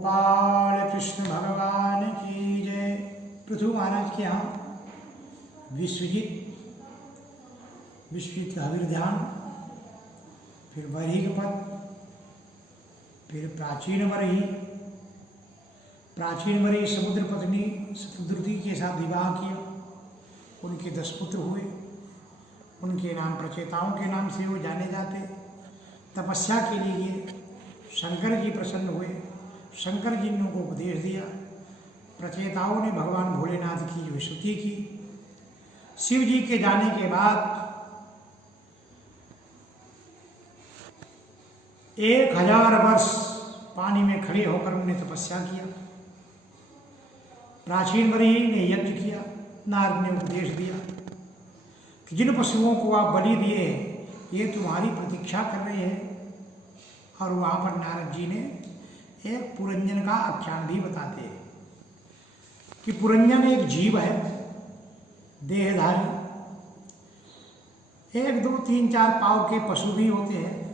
गोपाल कृष्ण भगवान की जय। पृथु महाराज के यहाँ विश्वजित का अभिर्ध्यान, फिर वरिग पद, फिर प्राचीन वरही समुद्र पत्नी समुद्रती के साथ विवाह किया। उनके 10 पुत्र हुए। उनके नाम प्रचेताओं के नाम से वो जाने जाते। तपस्या के लिए शंकर जी प्रसन्न हुए। शंकर जी ने उनको उपदेश दिया। प्रचेताओं ने भगवान भोलेनाथ की जो स्तुति की। शिव जी के जाने के बाद 1000 वर्ष पानी में खड़े होकर उन्होंने तपस्या किया। प्राचीन वरी ने यज्ञ किया। नारद ने उपदेश दिया कि जिन पशुओं को आप बलि दिए ये तुम्हारी प्रतीक्षा कर रहे हैं। और वहाँ पर नारद जी ने एक पुरंजन का आख्यान भी बताते हैं कि पुरंजन एक जीव है, देहधारी। 1, 2, 3, 4 पाँव के पशु भी होते हैं।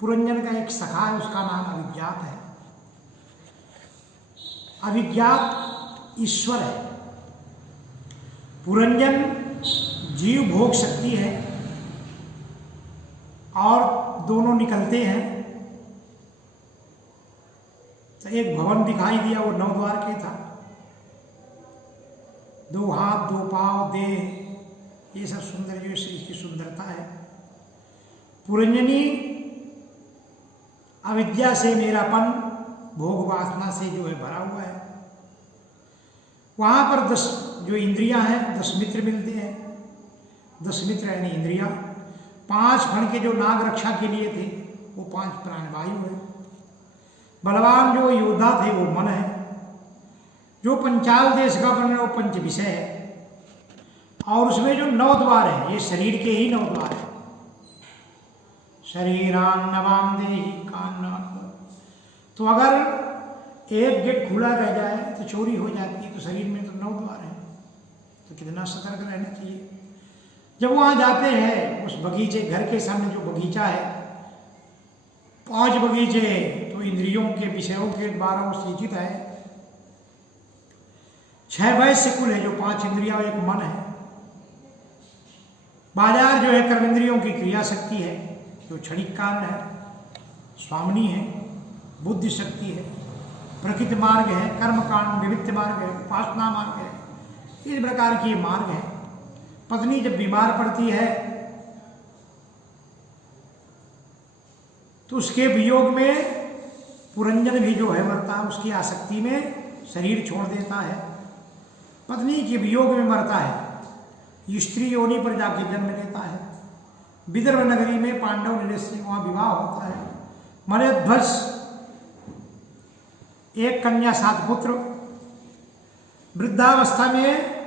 पुरंजन का एक सखा है, उसका नाम अभिज्ञात है। अभिज्ञात ईश्वर है। पुरंजन जीव भोग सकती है और दोनों निकलते हैं। तो एक भवन दिखाई दिया, वो 9 द्वार के था। 2 हाथ, 2 पाँव, देह, ये सब सुंदर जो इसकी सुंदरता है। पुरंजनी अविद्या से मेरापन, भोग वासना से जो है भरा हुआ है। वहाँ पर 10 जो इंद्रियां हैं, 10 मित्र मिलते हैं। 10 मित्र यानी इंद्रियां। 5 फण के जो नाग रक्षा के लिए थे वो 5 प्राणवायु है। बलवान जो योद्धा थे वो मन है। जो पंचाल देश का वर्ण है वो पंच विषय है। और उसमें जो 9 द्वार है, ये शरीर के ही 9 द्वार है। शरीरान्नवाम देहि कान्ना। तो अगर एक गेट खुला रह जाए तो चोरी हो जाती है। तो शरीर में तो 9 द्वार है, तो कितना सतर्क रहना चाहिए। जब वहाँ जाते हैं उस बगीचे, घर के सामने जो बगीचा है, 5 बगीचे तो इंद्रियों के विषयों के द्वारा उत्तेजित है। 6 वैश्य कुल है जो 5 इंद्रिया और 1 मन है। बाजार जो है कर्मेंद्रियों की क्रिया शक्ति है, जो क्षणिक कारण है। स्वामिनी है, बुद्धि शक्ति है। प्रकृति मार्ग है, कर्म कांड, विविध मार्ग है, उपासना मार्ग है। इस प्रकार के मार्ग है। पत्नी जब बीमार पड़ती है तो उसके वियोग में पुरंजन भी जो है मरता है। उसकी आसक्ति में शरीर छोड़ देता है। पत्नी के वियोग में मरता है। स्त्री योनि पर जाके जन्म लेता है। विदर्भ नगरी में पांडव नरेश से वहाँ विवाह होता है। मलयध्वज 1 कन्या 7 पुत्र। वृद्धावस्था में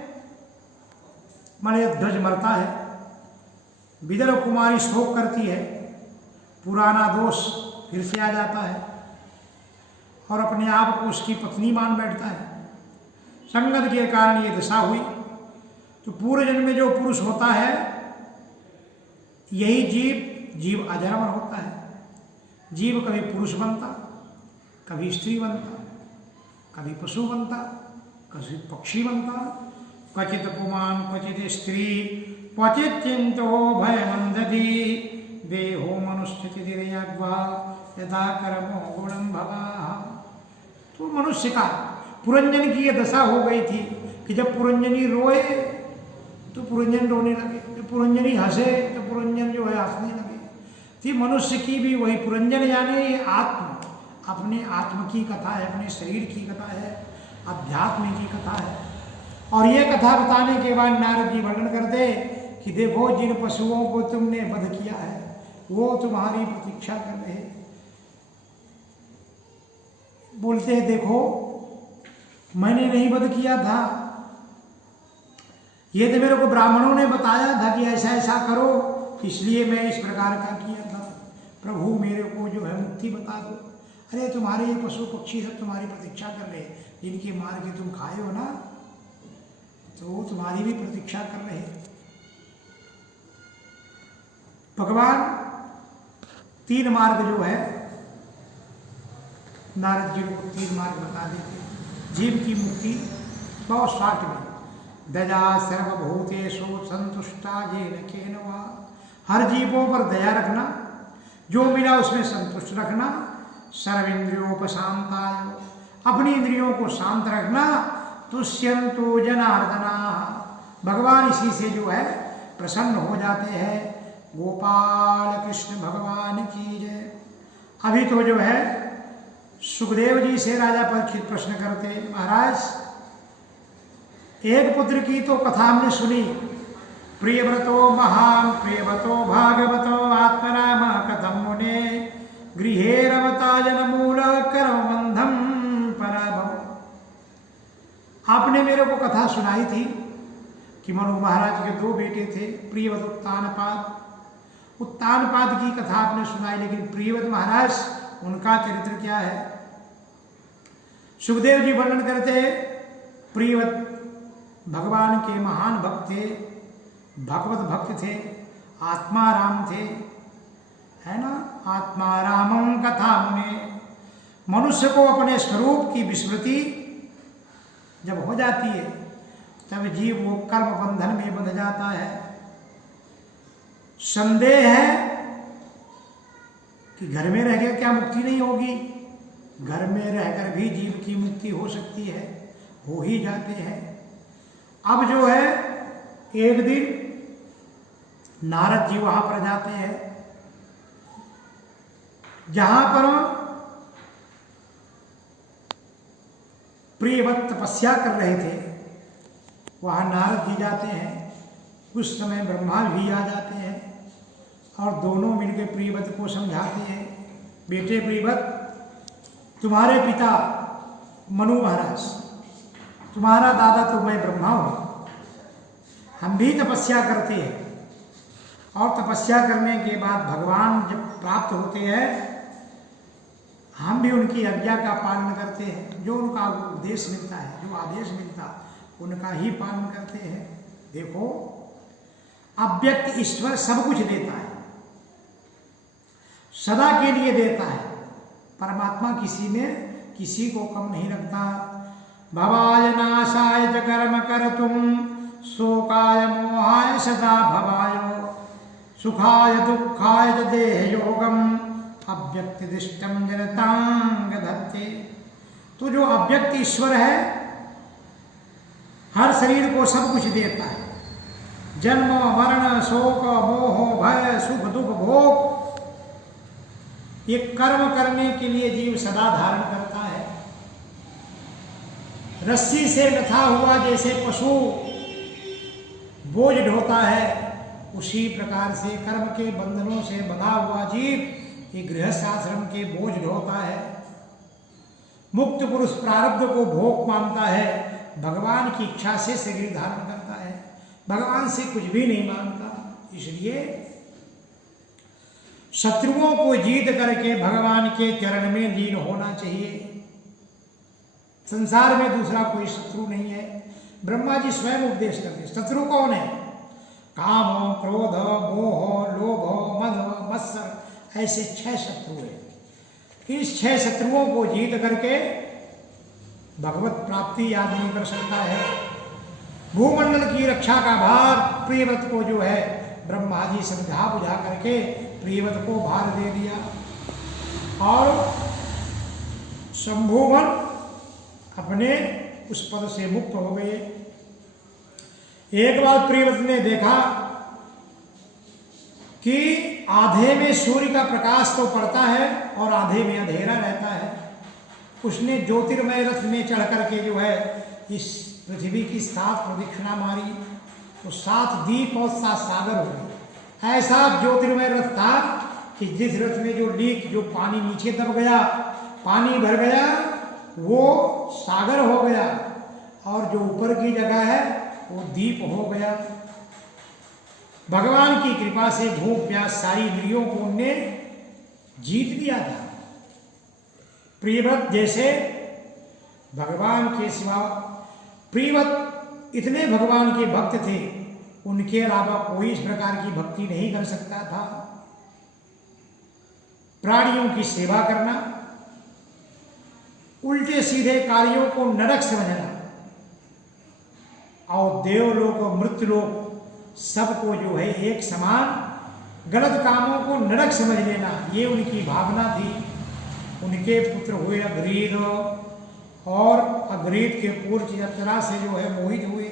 मलयध्वज मरता है। विदर्भ कुमारी शोक करती है। पुराना दोष फिर से आ जाता है और अपने आप को उसकी पत्नी मान बैठता है। संगत के कारण ये दशा हुई। तो पूर्व जन्म में जो पुरुष होता है यही जीव अजन्म होता है। जीव कभी पुरुष बनता, कभी स्त्री बनता, कभी पशु बनता, कभी पक्षी बनता। क्वचित पुमान क्वचित स्त्री क्वचित चिंतो भयमंदति देहो मनुष्यतिरयग्वा यदा कर्मो गुणं भवाः। तो मनुष्य का पुरंजन की यह दशा हो गई थी कि जब पुरंजनी रोए तो पुरंजन रोने लगे, जब पुरंजनी हंसे तो पुरंजन जो है हंसने लगे। तो मनुष्य की भी वही पुरंजन यानी ये आत्म, अपने आत्म की कथा है, अपने शरीर की कथा है, अध्यात्म की कथा है। और ये कथा बताने के बाद नारद जी वर्णन करते कि देखो जिन पशुओं को तुमने वध किया है वो तुम्हारी प्रतीक्षा कर रहे। बोलते हैं देखो मैंने नहीं वध किया था, ये तो मेरे को ब्राह्मणों ने बताया था कि ऐसा ऐसा करो, इसलिए मैं इस प्रकार का किया था। प्रभु मेरे को जो है मुक्ति बता दो। अरे तुम्हारे ये पशु पक्षी सब तुम्हारी प्रतीक्षा कर रहे, जिनके मार के तुम खाए हो ना, तो वो तुम्हारी भी प्रतीक्षा कर रहे। भगवान 3 मार्ग जो है नारद जी को 3 मार्ग बता देते। जीव की मुक्ति बहुत शार्ट में, दया सर्वभूतेषु संतुष्टा येन केन वा, हर जीवों पर दया रखना, जो मिला उसमें संतुष्ट रखना, सर्वेन्द्रियोपशांताय, अपनी इंद्रियों को शांत रखना, तुष्यंतो जनार्दना, भगवान इसी से जो है प्रसन्न हो जाते हैं। गोपाल कृष्ण भगवान की जय। अभी तो जो है सुखदेव जी से राजा परीक्षित प्रश्न करते, महाराज एक पुत्र की तो कथा हमने सुनी, प्रियव्रतो महान प्रियव्रतो भागवतो आत्मराम कथम मुने गृहे रमता जनमूल कर्मबंधम पराभव। आपने मेरे को कथा सुनाई थी कि मनु महाराज के 2 बेटे थे, प्रियव्रत उत्तानपाद। उत्तानपाद की कथा आपने सुनाई, लेकिन प्रियव्रत महाराज उनका चरित्र क्या है? सुखदेव जी वर्णन करते, प्रियव्रत भगवान के महान भक्त थे, भगवत भक्त थे, आत्माराम थे, है ना। आत्मारामं कथा में मनुष्य को अपने स्वरूप की विस्मृति जब हो जाती है तब जीव वो कर्म बंधन में बंध जाता है। संदेह है कि घर में रहकर क्या मुक्ति नहीं होगी? घर में रहकर भी जीव की मुक्ति हो सकती है, हो ही जाते हैं। अब जो है एक दिन नारद जी वहां पर जाते हैं जहां पर प्रियव्रत तपस्या कर रहे थे, वहां नारद जी जाते हैं। उस समय ब्रह्मा भी आ जाते हैं और दोनों मिलकर प्रियव्रत को समझाते हैं, बेटे प्रियव्रत, तुम्हारे पिता मनु महाराज, तुम्हारा दादा तो मैं ब्रह्मा हूं, हम भी तपस्या करते हैं और तपस्या करने के बाद भगवान जब प्राप्त होते हैं हम भी उनकी आज्ञा का पालन करते हैं, जो उनका उपदेश मिलता है, जो आदेश मिलता उनका ही पालन करते हैं। देखो, अव्यक्त ईश्वर सब कुछ देता है, सदा के लिए देता है। परमात्मा किसी में किसी को कम नहीं रखता। भवाय नाशाय च कर्म कर्तुम शोकाय मोहाय सदा भवाय सुखाय दुखाय च देह योगम अव्यक्त दिष्टम जनतांग धत्ते। तो जो अव्यक्त ईश्वर है हर शरीर को सब कुछ देता है, जन्म मरण शोक मोह भय सुख दुख भोग, ये कर्म करने के लिए जीव सदा धारण करता है। रस्सी से नथा हुआ जैसे पशु बोझ ढोता है, उसी प्रकार से कर्म के बंधनों से बंधा हुआ जीव ये गृहस्थ आश्रम के बोझ ढोता है। मुक्त पुरुष प्रारब्ध को भोग मानता है, भगवान की इच्छा से शरीर धारण करता है, भगवान से कुछ भी नहीं मांगता। इसलिए शत्रुओं को जीत करके भगवान के चरण में लीन होना चाहिए। संसार में दूसरा कोई शत्रु नहीं है। ब्रह्मा जी स्वयं उपदेश करते, शत्रु कौन है? काम क्रोध मोह लोभ मद मत्सर, ऐसे 6 शत्रु हैं। इस 6 शत्रुओं को जीत करके भगवत प्राप्ति आदमी कर सकता है। भूमंडल की रक्षा का भार प्रियव्रत को जो है ब्रह्मा जी समझा बुझा करके प्रियव्रत को भार दे दिया और शंभुवन अपने उस पद से मुक्त हो गए। एक बार प्रियव्रत ने देखा कि आधे में सूर्य का प्रकाश तो पड़ता है और आधे में अंधेरा रहता है। उसने ज्योतिर्मय रथ में चढ़ करके जो है इस पृथ्वी की 7 प्रदक्षिणा मारी तो 7 द्वीप और 7 सागर हो गए। ऐसा ज्योतिर्मय रथ था कि जिस रथ में जो लीक जो पानी नीचे दब गया, पानी भर गया, वो सागर हो गया और जो ऊपर की जगह है वो द्वीप हो गया। भगवान की कृपा से भूख प्यास सारी इंद्रियों को उनने जीत लिया था। प्रियव्रत जैसे भगवान के सिवा, प्रियव्रत इतने भगवान के भक्त थे, उनके अलावा कोई इस प्रकार की भक्ति नहीं कर सकता था। प्राणियों की सेवा करना, उल्टे सीधे कार्यों को नरक समझना और देवलोक और मृत्युलोक सबको जो है एक समान, गलत कामों को नरक समझ लेना, ये उनकी भावना थी। उनके पुत्र हुए अग्रीद और अग्रीद के पुत्र यत्रा से जो है मोहित हुए।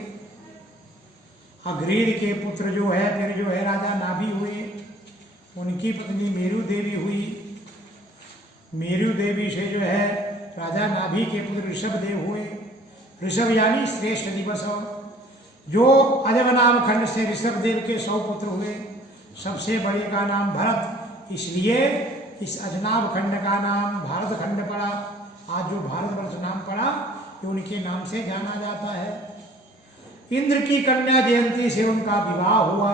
अग्रीद के पुत्र जो है फिर जो है राजा नाभि हुए, उनकी पत्नी मेरु देवी हुई। मेरु देवी से जो है राजा नाभि के पुत्र ऋषभ देव हुए। ऋषभ यानी श्रेष्ठ दिवस, जो अजब नाम खंड से ऋषभ देव के 100 पुत्र हुए। सबसे बड़े का नाम भरत, इसलिए इस अजनाभ खंड का नाम भारत खंड पड़ा। आज जो भारतवर्ष नाम पड़ा ये उनके नाम से जाना जाता है। इंद्र की कन्या जयंती से उनका विवाह हुआ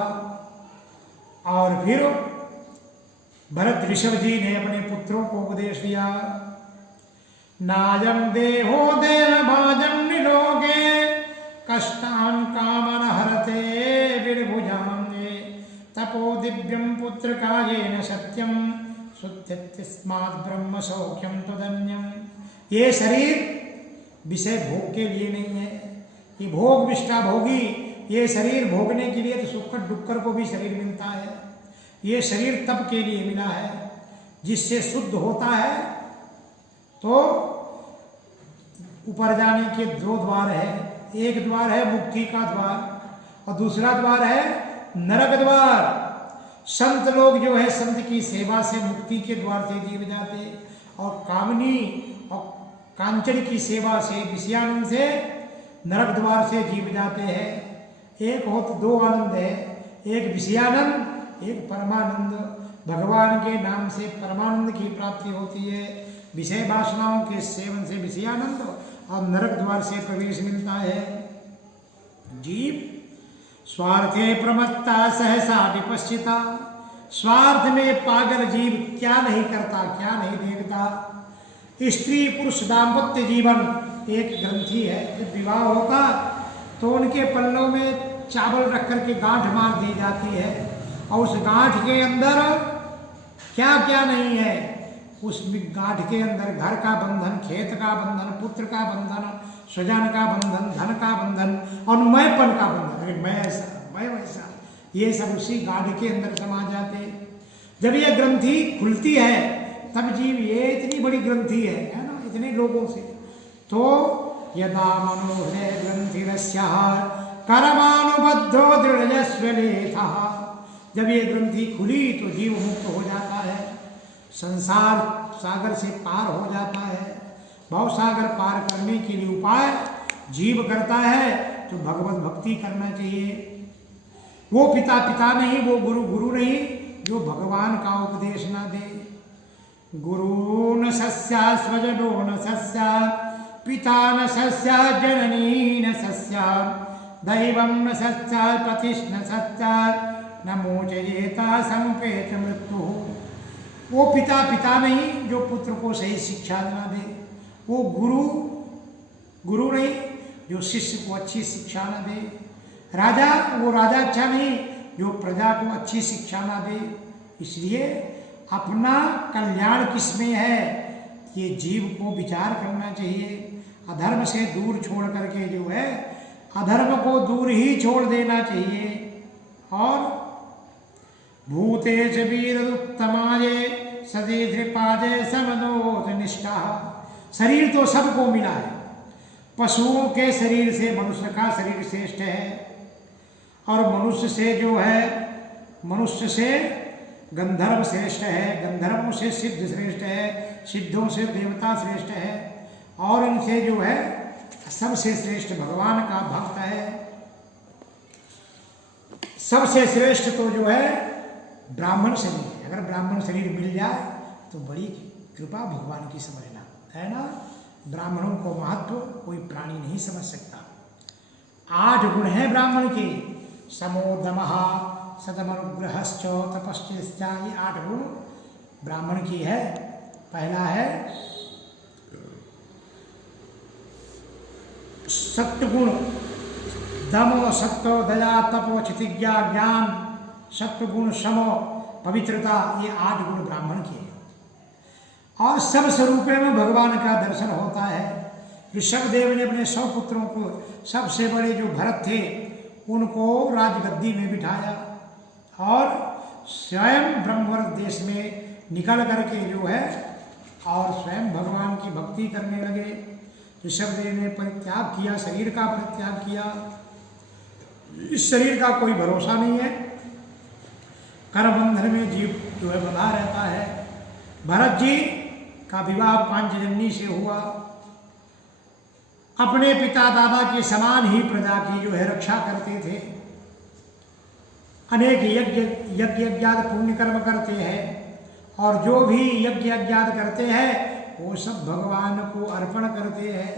और फिर भरत ऋषभ जी ने अपने पुत्रों को उपदेश दिया। नाजम देहो देह भाजम निलोके कष्टान कामन हरते विर्भुजांगे तपो दिव्यम पुत्र कायेन सत्यम शुद्धिस्मात् ब्रह्म सौख्यम तदन्यम। ये शरीर विषय भोग के लिए नहीं है, ये भोग विष्टा भोगी। ये शरीर भोगने के लिए तो सुक्कर डुक्कर को भी शरीर मिलता है। ये शरीर तब के लिए मिला है जिससे शुद्ध होता है। तो ऊपर जाने के 2 द्वार है, एक द्वार है मुक्ति का द्वार और दूसरा द्वार है नरक द्वार। संत लोग जो है संत की सेवा से मुक्ति के द्वार से जीव जाते और कामनी और कांचन की सेवा से विषयानंद से नरक द्वार से जीव जाते हैं। एक हो तो 2 आनंद है, एक विषयानंद एक परमानंद। भगवान के नाम से परमानंद की प्राप्ति होती है, विषय वासनाओं के सेवन से विषयानंद और नरक द्वार से प्रवेश मिलता है। जीव स्वार्थे प्रमत्ता सहसा विपश्चिता, स्वार्थ में पागल जीव क्या नहीं करता, क्या नहीं देखता। स्त्री पुरुष दाम्पत्य जीवन एक ग्रंथि है। जब विवाह होता तो उनके पल्लों में चावल रख करके गांठ मार दी जाती है और उस गांठ के अंदर क्या क्या नहीं है। उस गांठ के अंदर घर का बंधन, खेत का बंधन, पुत्र का बंधन, स्वजन का बंधन, धन का बंधन और मैंपन का बंधन। अरे मैं ऐसा, मैं वैसा, ये सब उसी गांठ के अंदर समा जाते। जब ये ग्रंथि खुलती है तब जीव, ये इतनी बड़ी ग्रंथि है ना, इतने लोगों से। तो यदा मनोहृदय ग्रंथिरस्यः कर्मानुबद्धो दृढ़यस्वलेथः, जब ये ग्रंथि खुली तो जीव मुक्त हो जाता है, संसार सागर से पार हो जाता है। भव सागर पार करने के लिए उपाय जीव करता है तो भगवत भक्ति करना चाहिए। वो पिता पिता नहीं, वो गुरु गुरु नहीं जो भगवान का उपदेश ना दे। गुरु न सस्या स्वजनो न सस्या पिता न सस्या जननी न सस्या दैवं न सस्या पतिश्न सस्या न मोचयेता समुपेत मृत्यु। वो पिता पिता नहीं जो पुत्र को सही शिक्षा ना दे। वो गुरु गुरु नहीं जो शिष्य को अच्छी शिक्षा ना दे। राजा वो राजा अच्छा नहीं जो प्रजा को अच्छी शिक्षा ना दे। इसलिए अपना कल्याण किसमें है ये जीव को विचार करना चाहिए। अधर्म से दूर छोड़ करके जो है अधर्म को दूर ही छोड़ देना चाहिए। और भूतेश वीरदुत्तमाये सदे धृपाजय समनोत निष्ठा। शरीर तो सबको मिला है। पशुओं के शरीर से मनुष्य का शरीर श्रेष्ठ है और मनुष्य से जो है, मनुष्य से गंधर्व श्रेष्ठ है, गंधर्वों से सिद्ध श्रेष्ठ है, सिद्धों से देवता श्रेष्ठ है और इनसे जो है सबसे श्रेष्ठ भगवान का भक्त है। सबसे श्रेष्ठ तो जो है ब्राह्मण शरीर। अगर ब्राह्मण शरीर मिल जाए तो बड़ी कृपा भगवान की समझना है ना। ब्राह्मणों को महत्व कोई प्राणी नहीं समझ सकता। 8 गुण हैं ब्राह्मण के। समोदमः सदमनुग्रहश्च तपश्चेष्टा, ये 8 गुण ब्राह्मण की है। पहला है सत्वगुण, दम सत्व दया तप क्षितिज्ञा ज्ञान, सत्वगुण सम पवित्रता, ये 8 गुण ब्राह्मण के हैं। और सब स्वरूपों में भगवान का दर्शन होता है। ऋषभदेव ने अपने 100 पुत्रों को, सबसे बड़े जो भरत थे उनको राजगद्दी में बिठाया और स्वयं ब्रह्मवर्त देश में निकल करके जो है और स्वयं भगवान की भक्ति करने लगे। ऋषभदेव ने परित्याग किया, शरीर का परित्याग किया। इस शरीर का कोई भरोसा नहीं है, कर्मबंधन में जीव जो है बंधा रहता है। भरत जी का विवाह पांचजन्य से हुआ। अपने पिता दादा के समान ही प्रजा की जो है रक्षा करते थे। अनेक यज्ञ यज्ञाद पुण्य कर्म करते हैं और जो भी यज्ञ यज्ञाद करते हैं वो सब भगवान को अर्पण करते हैं।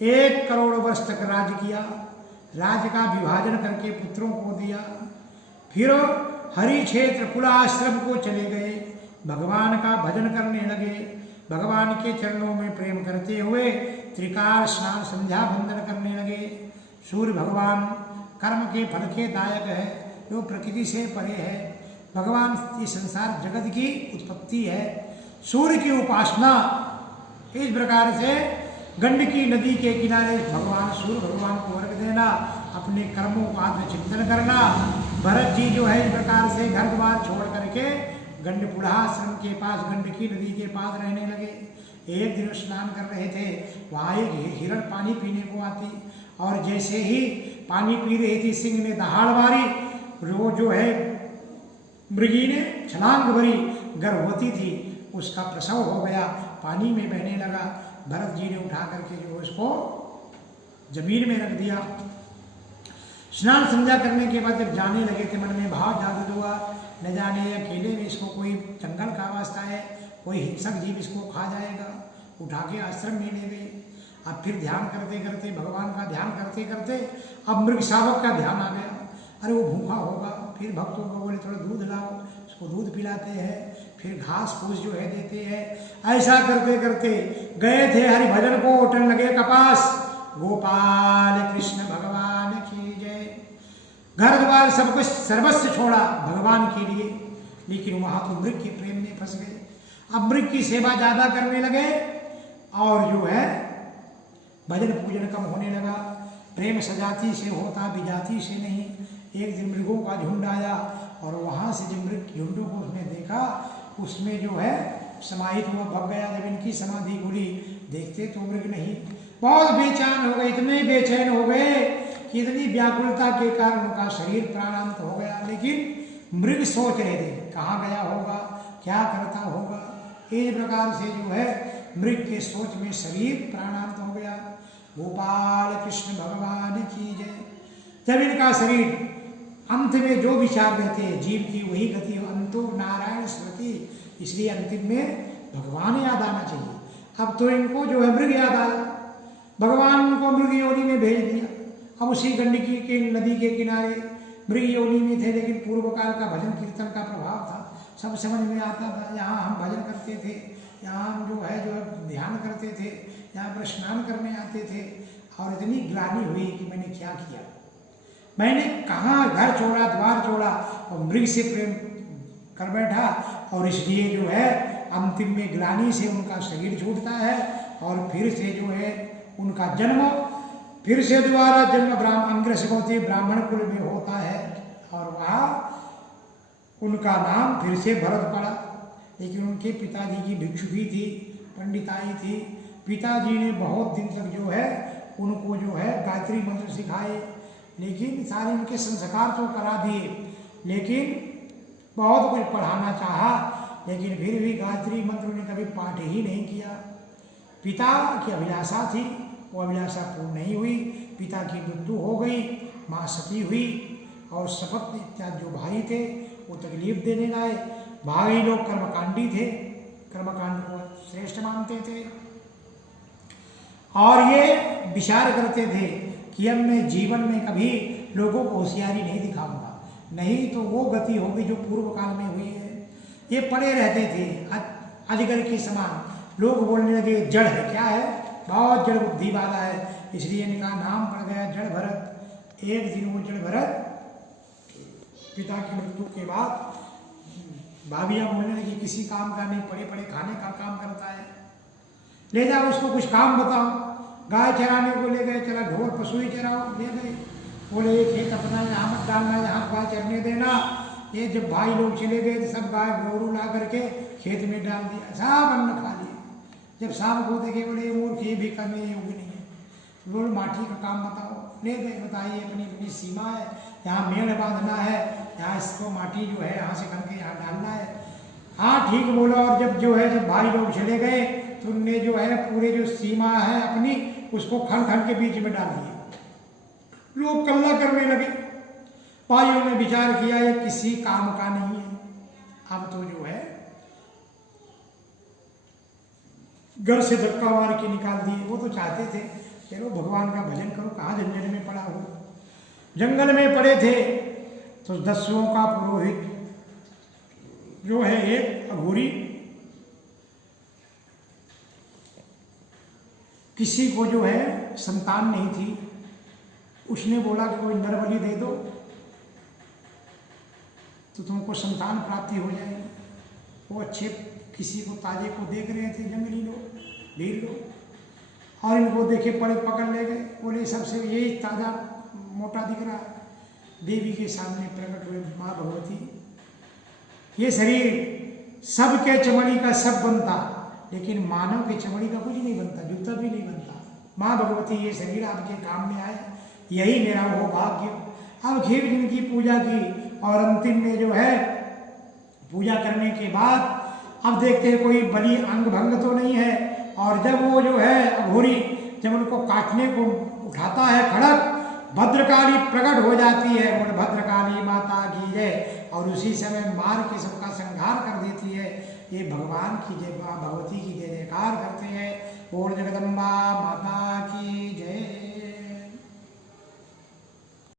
1 करोड़ वर्ष तक राज किया, राज्य का विभाजन करके पुत्रों को दिया। फिर हरि क्षेत्र कुलाश्रम को चले गए, भगवान का भजन करने लगे, भगवान के चरणों में प्रेम करते हुए त्रिकाल स्नान संध्या वंदन करने लगे। सूर्य भगवान कर्म के फल के दायक है, जो प्रकृति से परे है। भगवान इस संसार जगत की उत्पत्ति है। सूर्य की उपासना इस प्रकार से गंडकी नदी के किनारे भगवान सूर्य भगवान को अर्घ देना, अपने कर्मों का आत्मचिंतन करना। भरत जी जो है इस प्रकार से घर द्वार छोड़ करके गंडपुड़ा आश्रम के पास गंडकी नदी के पास रहने लगे। एक दिन स्नान कर रहे थे, वहाँ एक हिरण पानी पीने को आती और जैसे ही पानी पी रही थी सिंह ने दहाड़ मारी। वो जो है मृगी ने छलांग भरी, गर्भवती थी, उसका प्रसव हो गया, पानी में बहने लगा। भरत जी ने उठा करके जो उसको जमीन में रख दिया। स्नान संध्या करने के बाद जब जाने लगे थे मन में भाव जागृत हुआ, न जाने अकेले में इसको कोई जंगल का वास्ता है, कोई हिंसक जीव इसको खा जाएगा। उठा के आश्रम में ले गए। अब फिर ध्यान करते करते, भगवान का ध्यान करते करते अब मृग शावक का ध्यान आ गया। अरे वो भूखा होगा, फिर भक्तों को बोले थोड़ा दूध लाओ, उसको दूध पिलाते हैं, फिर घास फूस जो है देते हैं। ऐसा करते करते गए थे हरि भजन को उठन लगे कपास। गोपाल कृष्ण भगवान की जय। घर द्वार सब कुछ सर्वस्व छोड़ा भगवान के लिए, लेकिन वहां तो मृग के प्रेम में फंस गए। अब मृग की सेवा ज्यादा करने लगे और जो है भजन पूजन कम होने लगा। प्रेम सजाती से होता, विजाति से नहीं। एक दिन मृगों का झुंड आया और वहां से जब मृग झुंडों को उसने देखा, उसमें जो है समाहित हुआ, भग गया। जब इनकी समाधि खुली, देखते तो मृग नहीं। बहुत बेचैन हो गए, इतने बेचैन हो गए कि इतनी व्याकुलता के कारण उनका शरीर प्राणांत हो गया। लेकिन मृग सोच रहे थे कहाँ गया होगा, क्या करता होगा। इस प्रकार से जो है मृग के सोच में शरीर प्राणांत हो गया। गोपाल कृष्ण भगवान की जय। जब इनका शरीर अंत में जो विचार रहते हैं जीव की वही गति, अंतो नारायण स्मृति, इसलिए अंतिम में भगवान याद आना चाहिए। अब तो इनको जो है मृग याद आया, भगवान उनको मृग योनि में भेज दिया। अब उसी गंडकी के नदी के किनारे मृग योनि में थे, लेकिन पूर्व काल का भजन कीर्तन का प्रभाव था, सब समझ में आता था। यहाँ हम भजन करते थे, यहाँ हम जो है ध्यान करते थे, यहाँ पर स्नान करने आते थे। और इतनी ग्लानि हुई कि मैंने क्या किया, मैंने कहाँ घर छोड़ा, द्वार छोड़ा और मृग से प्रेम कर बैठा। और इसलिए जो है अंतिम में ग्लानि से उनका शरीर छूटता है और फिर से जो है उनका जन्म, फिर से दोबारा जन्म अंग्रसगौती ब्राह्मण कुल में होता है और वहाँ उनका नाम फिर से भरत पड़ा। लेकिन उनके पिताजी की भिक्षुकी थी, पंडिताई थी। पिताजी ने बहुत दिन तक जो है उनको जो है गायत्री मंत्र सिखाए, लेकिन सारे उनके संस्कार तो करा दिए, लेकिन बहुत कुछ पढ़ाना चाहा, लेकिन फिर भी गायत्री मंत्र उन्हें कभी पाठ ही नहीं किया। पिता की अभिलाषा थी, वो अभिलाषा पूर्ण नहीं हुई। पिता की मृत्यु हो गई, माँ सती हुई और शपथ इत्यादि जो भाई थे वो तकलीफ देने लाए। भाई लोग कर्मकांडी थे, कर्मकांड को श्रेष्ठ मानते थे और ये विचार करते थे कि अब मैं जीवन में कभी लोगों को होशियारी नहीं दिखाऊंगा, नहीं तो वो गति होगी जो पूर्व काल में हुई है। ये पड़े रहते थे अजगर के समान। लोग बोलने लगे जड़ है, क्या है, बहुत जड़ बुद्धि वाला है, इसलिए इनका नाम पड़ गया जड़ भरत। एक दिन वो जड़ भरत पिता की मृत्यु के बाद भाभियाँ बोलने लगी किसी काम का नहीं, पड़े पड़े खाने का काम करता है, ले जाओ उसको कुछ काम बताओ। गाय चराने को ले गए, चला ढोर पशु ही चराओ, ले गए। बोले ये खेत अपना यहाँ मत डालना, यहाँ गाय चरने देना। ये जब भाई लोग चले गए तो सब गाय गोरू ला करके खेत में डाल दिया, सब अन्न खा लिए। जब शाम को देखे बोले मूर्ख ये भी करने योग्य नहीं है, बोले माटी का काम बताओ। ले गए, बताइए अपनी अपनी सीमा है, यहाँ मेड़ बांधना है, यहाँ इसको माटी जो है यहाँ से करके यहाँ डालना है। हाँ ठीक बोला। और जब भाई लोग चले गए तो उनने जो है पूरे जो सीमा है अपनी उसको खन खन के बीच में डाल दिया। लोग कल्ला करने लगे। भाइयों ने विचार किया ये किसी काम का नहीं है, अब तो जो है घर से धक्का मार के निकाल दिए। वो तो चाहते थे चलो भगवान का भजन करो, कहाँ जंगल में पड़ा हो। जंगल में पड़े थे तो दस्युओं का पुरोहित जो है एक अघोरी, किसी को जो है संतान नहीं थी, उसने बोला कि कोई नर बलि दे दो तो तुमको संतान प्राप्ति हो जाएगी। वो अच्छे किसी को ताजे को देख रहे थे जंगली लोग, भीड़ लोग, और इनको देखे पड़े पकड़ ले गए। बोले सबसे यही ताजा मोटा दिख रहा है। देवी के सामने प्रकट हुए माँ भगवती। ये शरीर सबके चमड़ी का सब बनता, लेकिन मानव के चमड़ी का कुछ नहीं बनता, जूता भी नहीं बनता। माँ भगवती ये शरीर आपके काम में आए, यही मेरा वो भाग्य। अब खीर जिनकी पूजा की और अंतिम में जो है पूजा करने के बाद अब देखते हैं कोई बलि अंग भंग तो नहीं है। और जब वो जो है अघोरी जब उनको काटने को उठाता है खड़क, भद्रकाली प्रकट हो जाती है। बोल भद्रकाली माता की जय। और उसी समय मार के सबका संहार कर देती है। ये भगवान की जय, भगवती की जय जयकार करते हैं। बोल जगदम्बा माता